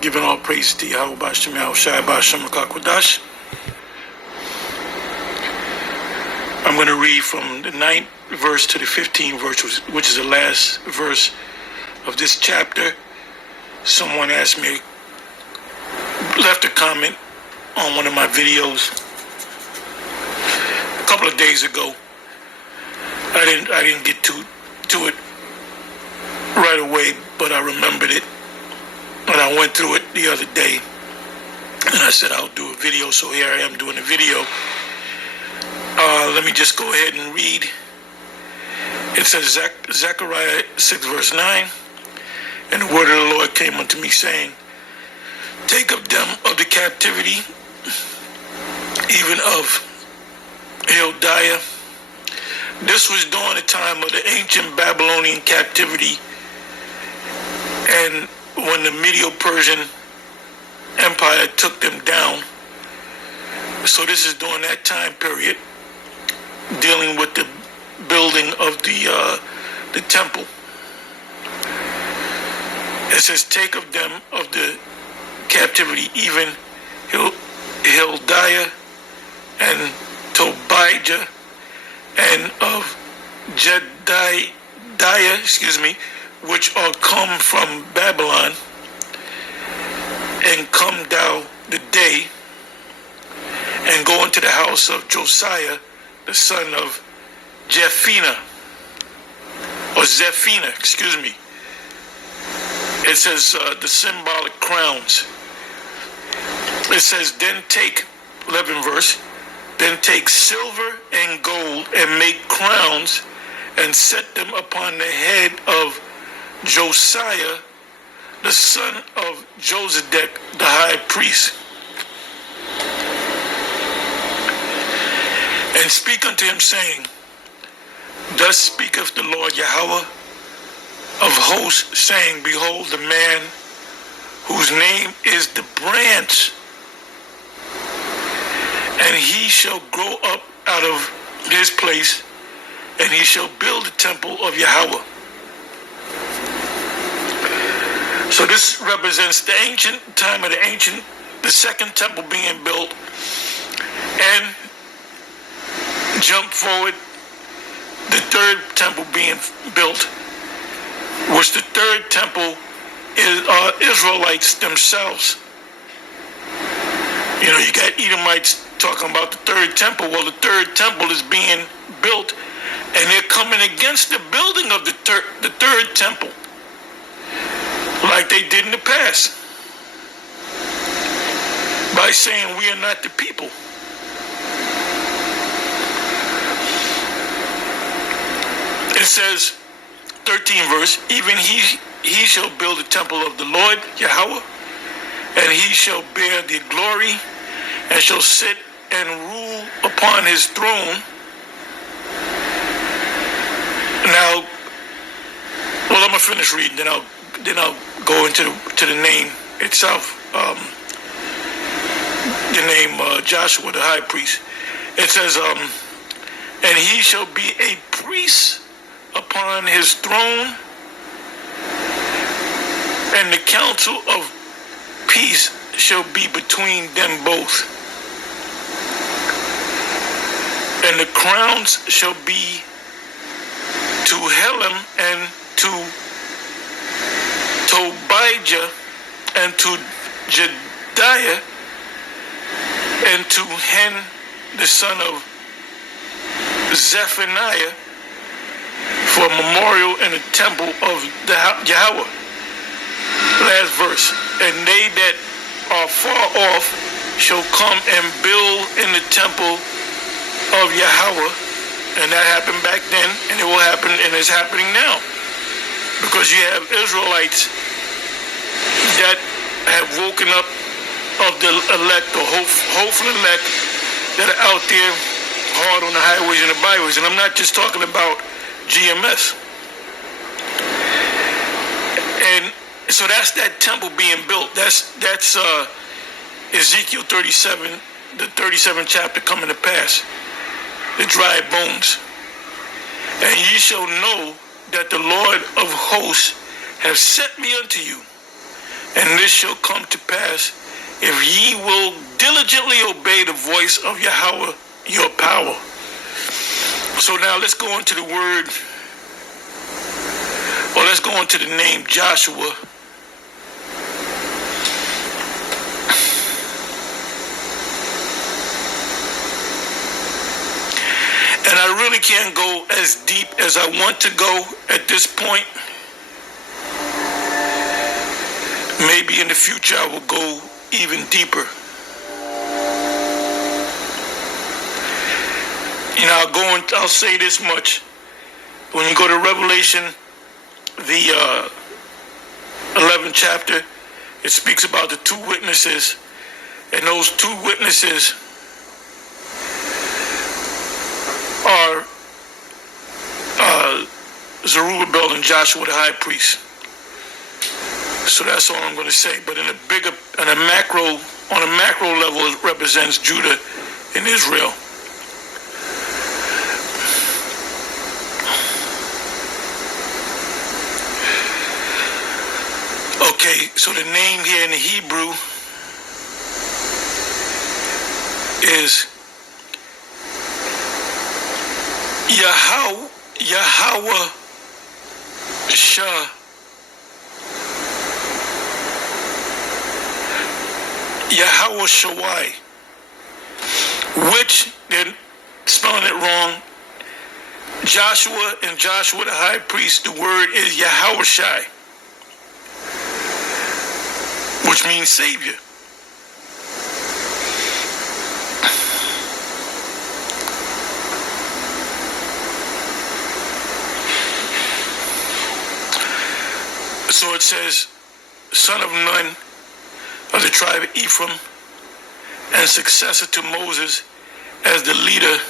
Giving all praise to Yahweh Bashem Yahushai Bashem Makakwadash. I'm going to read from the 9th verse to the 15th verse, which is the last verse of this chapter. Someone asked me, left a comment on one of my videos a couple of days ago. I didn't get to it right away, but I remembered it. And I went through it the other day, and I said I'll do a video, so here I am doing a video. Let me just go ahead and read. It says, Zechariah 6 verse 9, and the word of the Lord came unto me, saying, take of them of the captivity, even of Hildiah. This was during the time of the ancient Babylonian captivity, and when the Medo-Persian Empire took them down. So this is during that time period, dealing with the building of the temple. It says, take of them of the captivity, even Hildiah and Tobijah, and of Jedediah, which are come from Babylon, and come thou the day, and go into the house of Josiah, the son of Zephaniah. It says the symbolic crowns. It says, then take, 11 verse, then take silver and gold and make crowns and set them upon the head of Josiah, the son of Josedek, the high priest. And speak unto him, saying, thus speaketh the Lord Yahweh of hosts, saying, behold, the man whose name is the branch, and he shall grow up out of his place, and he shall build the temple of Yahweh. So this represents the ancient time of the second temple being built, and jump forward, the third temple being built, which the third temple is Israelites themselves. You know, you got Edomites talking about the third temple. Well, the third temple is being built, and they're coming against the building of the third temple, like they did in the past, by saying we are not the people. It says, 13 verse, even he shall build the temple of the Lord Yahweh, and he shall bear the glory, and shall sit and rule upon his throne. Now, well, I'm gonna finish reading, then I'll go into the name itself. The name Joshua, the high priest. It says, and he shall be a priest upon his throne, and the counsel of peace shall be between them both. And the crowns shall be to Helem and to Tobijah and to Jedediah and to Hen, the son of Zephaniah, for a memorial in the temple of the Yahweh. Last verse. And they that are far off shall come and build in the temple of Yahweh. And that happened back then, and it will happen, and it's happening now. Because you have Israelites that have woken up of the elect, or hopeful elect, that are out there hard on the highways and the byways. And I'm not just talking about GMS. And so that's that temple being built. That's Ezekiel 37, the 37th chapter coming to pass. The dry bones. And ye shall know that the Lord of hosts have sent me unto you. And this shall come to pass if ye will diligently obey the voice of Yahweh your power. So now let's go into the word, or let's go into the name Joshua. And I really can't go as deep as I want to go at this point. Maybe in the future I will go even deeper. You know, I'll say this much. When you go to Revelation, the 11th chapter, it speaks about the two witnesses. And those two witnesses are Zerubbabel and Joshua the high priest. So that's all I'm going to say. But on a macro level, it represents Judah and Israel. Okay, so the name here in the Hebrew is Yahweh Shah. Yahweh Shawai, which they're spelling it wrong. Joshua and Joshua the high priest, the word is Yahweh Shai, which means Savior. So it says, son of Nun of the tribe of Ephraim, and successor to Moses as the leader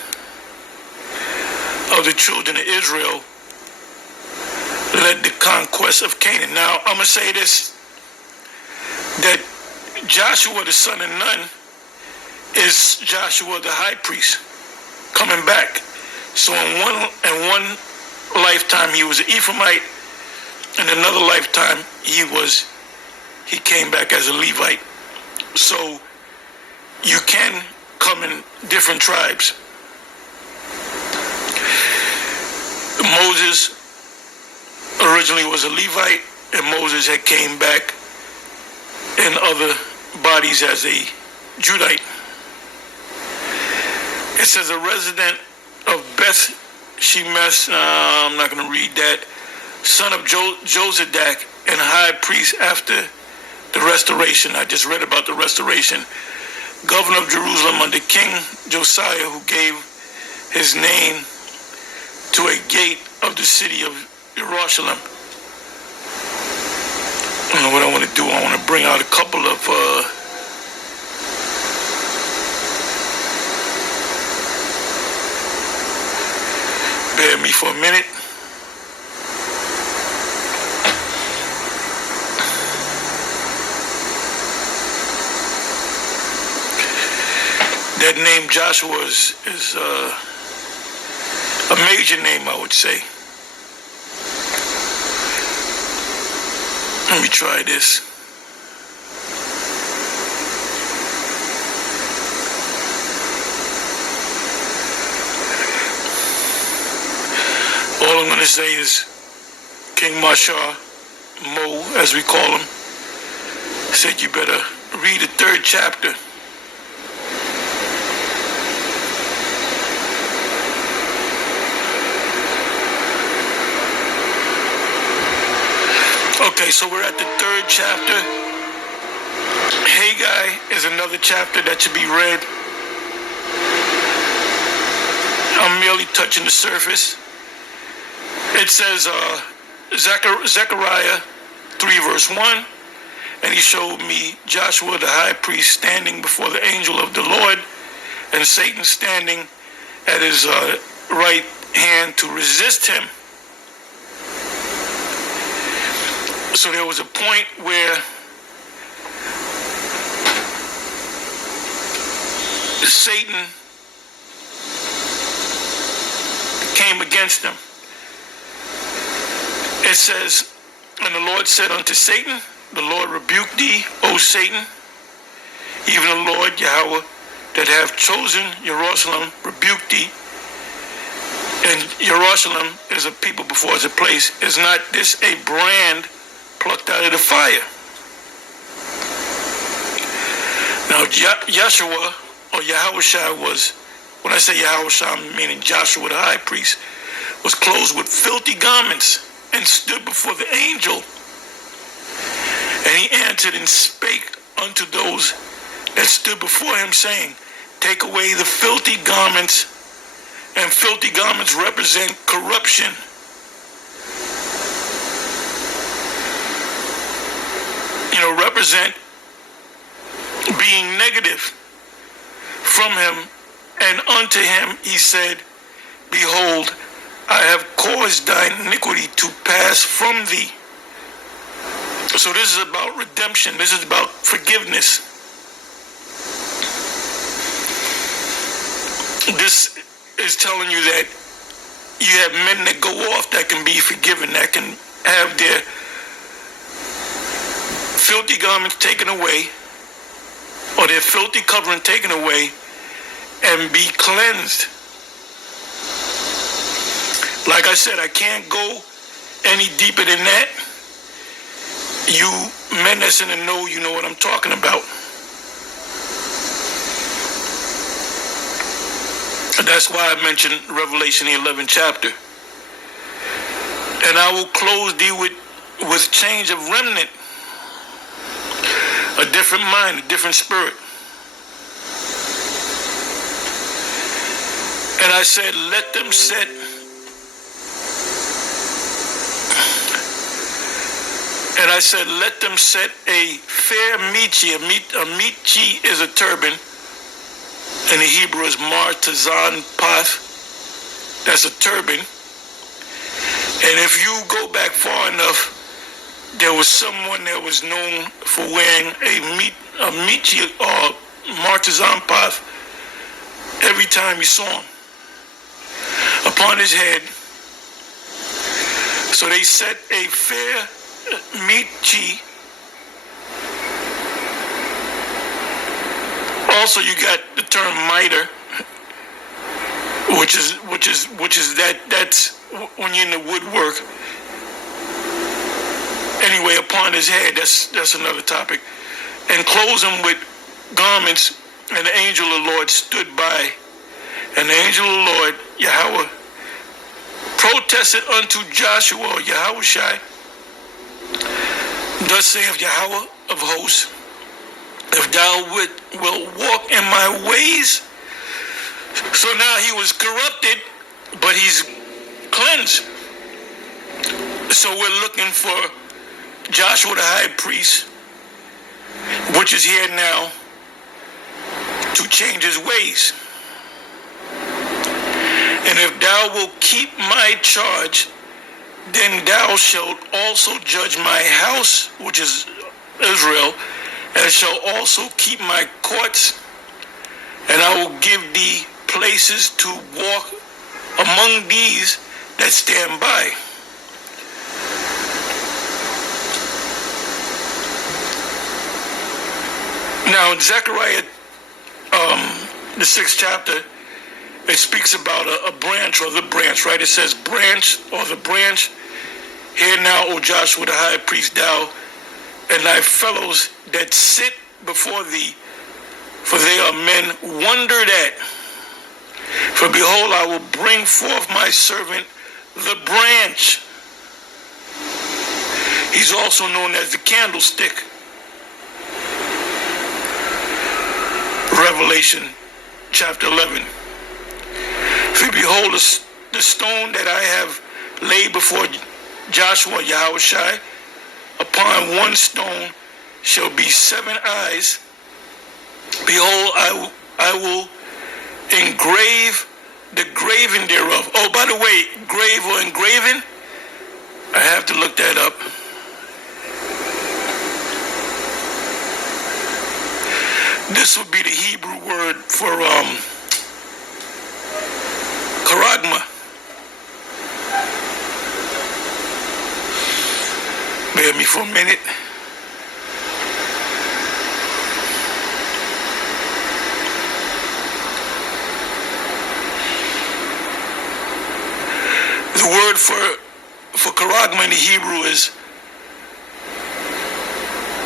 of the children of Israel, led the conquest of Canaan. Now, I'm going to say this, that Joshua the son of Nun is Joshua the high priest coming back. So in one lifetime he was an Ephraimite, in another lifetime he came back as a Levite. So you can come in different tribes. Moses originally was a Levite, and Moses had came back in other bodies as a Judite. It says a resident of Beth Shemesh, I'm not going to read that, son of Josadak, and high priest after the restoration. I just read about the restoration. Governor of Jerusalem under King Josiah, who gave his name to a gate of the city of Jerusalem. What I want to do, I want to bring out a couple of bear me for a minute. That name Joshua is a major name, I would say. Let me try this. All I'm going to say is King Mashar Mo, as we call him, said you better read the 3rd chapter. Okay, so we're at the 3rd chapter. Haggai is another chapter that should be read. I'm merely touching the surface. It says, Zechariah 3 verse 1, and he showed me Joshua the high priest standing before the angel of the Lord, and Satan standing at his right hand to resist him. So there was a point where Satan came against him. It says, and the Lord said unto Satan, the Lord rebuke thee, O Satan, even the Lord Yahweh that have chosen Jerusalem rebuke thee. And Jerusalem is a people before it's a place. Is not this a brand plucked out of the fire? Now Joshua or Yahushua was, when I say Yahushua, I'm meaning Joshua the high priest, was clothed with filthy garments and stood before the angel. And he answered and spake unto those that stood before him, saying, take away the filthy garments. And filthy garments represent corruption. Represent being negative from him. And unto him he said, behold, I have caused thine iniquity to pass from thee. So this is about redemption. This is about forgiveness. This is telling you that you have men that go off that can be forgiven, that can have their filthy garments taken away, or their filthy covering taken away, and be cleansed. Like I said, I can't go any deeper than that. You men that's in the know, you know what I'm talking about. That's why I mentioned Revelation the 11th chapter. And I will clothe thee with change of remnant, a different mind, a different spirit. And I said, let them set a fair michi. A michi is a turban. In the Hebrew is martazan path. That's a turban. And if you go back far enough, there was someone that was known for wearing a michi or martazan path every time you saw him upon his head. So they set a fair michi. Also, you got the term mitre, which is that's when you're in the woodwork. Anyway, upon his head, that's another topic. And clothe him with garments, and the angel of the Lord stood by. And the angel of the Lord, Yahweh, protested unto Joshua, Yahushai, thus saith Yahweh of hosts, if thou wilt walk in my ways. So now he was corrupted, but he's cleansed. So we're looking for Joshua the high priest, which is here now, to change his ways. And if thou wilt keep my charge, then thou shalt also judge my house, which is Israel, and shall also keep my courts, and I will give thee places to walk among these that stand by. Now in Zechariah, the 6th chapter, it speaks about a branch, or the branch, right? It says branch, or the branch. Hear now, O Joshua the high priest, thou and thy fellows that sit before thee, for they are men wondered at. For behold, I will bring forth my servant, the branch. He's also known as the candlestick. Revelation chapter 11. For behold, the stone that I have laid before Joshua, Yahushai, upon one stone shall be 7 eyes. Behold, I will engrave the graving thereof. Oh, by the way, grave or engraving, I have to look that up. This would be the Hebrew word for charagma. Bear me for a minute. The word for charagma in the Hebrew is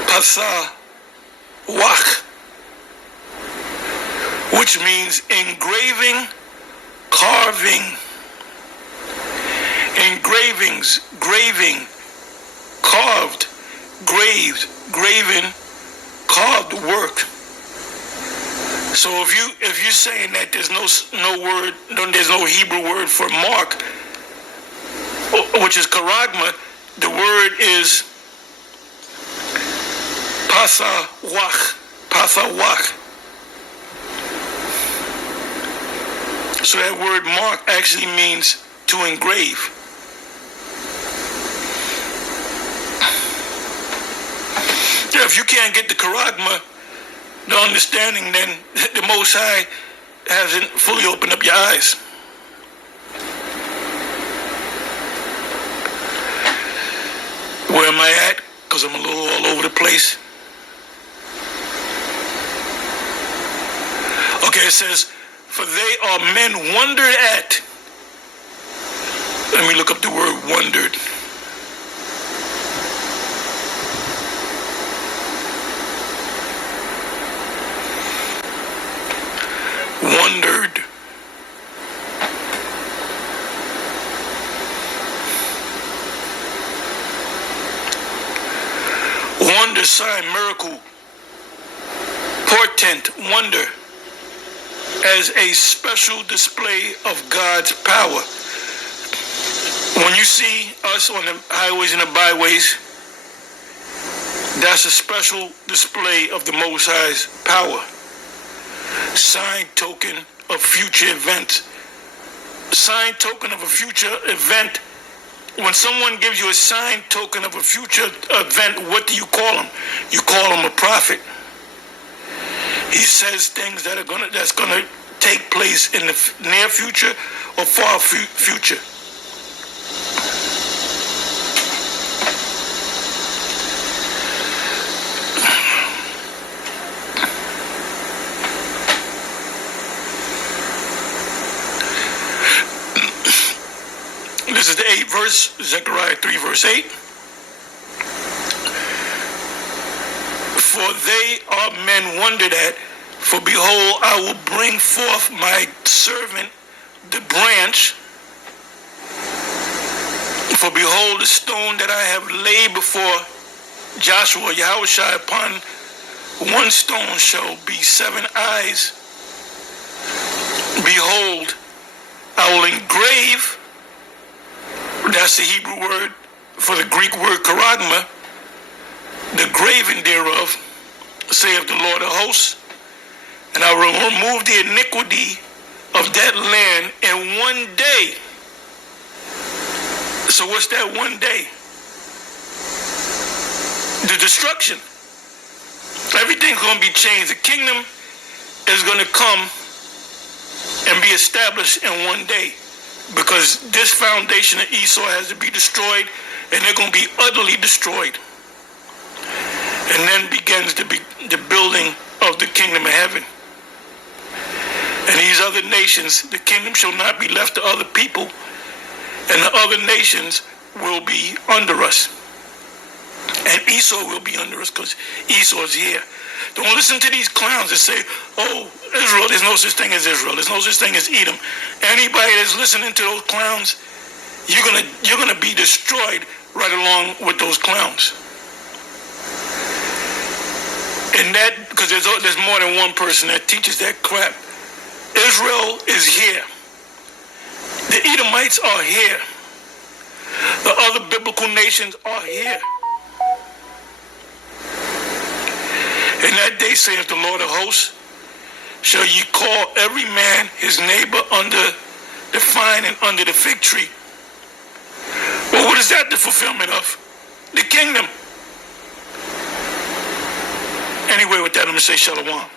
pasawach, which means engraving, carving. Engravings, graving, carved, graved, graven, carved work. So if you're saying that there's no Hebrew word for mark, which is charagma, the word is pasawach. So that word mark actually means to engrave. If you can't get the charagma, the understanding, then the Most High hasn't fully opened up your eyes. Where am I at? Because I'm a little all over the place. Okay, it says, for they are men wondered at. Let me look up the word wondered. Wondered. Wonder, sign, miracle, portent, wonder, as a special display of God's power. When you see us on the highways and the byways, that's a special display of the Most High's power. Sign, token of future events. Sign, token of a future event. When someone gives you a sign, token of a future event, what do you call him? You call him a prophet. He says things that's gonna take place in the near future or far future. This is the 8th verse, Zechariah 3 verse 8. For they are men wondered at, for behold, I will bring forth my servant, the branch. For behold, the stone that I have laid before Joshua, Yahushua, upon one stone shall be 7 eyes. Behold, I will engrave. That's the Hebrew word for the Greek word charagma, the graving thereof, saith the Lord of hosts, and I will remove the iniquity of that land in one day. So what's that one day? The destruction. Everything's going to be changed. The kingdom is going to come and be established in one day. Because this foundation of Esau has to be destroyed, and they're going to be utterly destroyed. And then begins the building of the kingdom of heaven. And these other nations, the kingdom shall not be left to other people, and the other nations will be under us. And Esau will be under us because Esau is here. Don't listen to these clowns that say, oh, Israel, there's no such thing as Israel. There's no such thing as Edom. Anybody that's listening to those clowns, you're gonna be destroyed right along with those clowns. And that, because there's more than one person that teaches that crap. Israel is here. The Edomites are here. The other biblical nations are here. In that day, saith the Lord of hosts, shall ye call every man his neighbor under the vine and under the fig tree. Well, what is that the fulfillment of? The kingdom. Anyway, with that, I'm going to say shalom.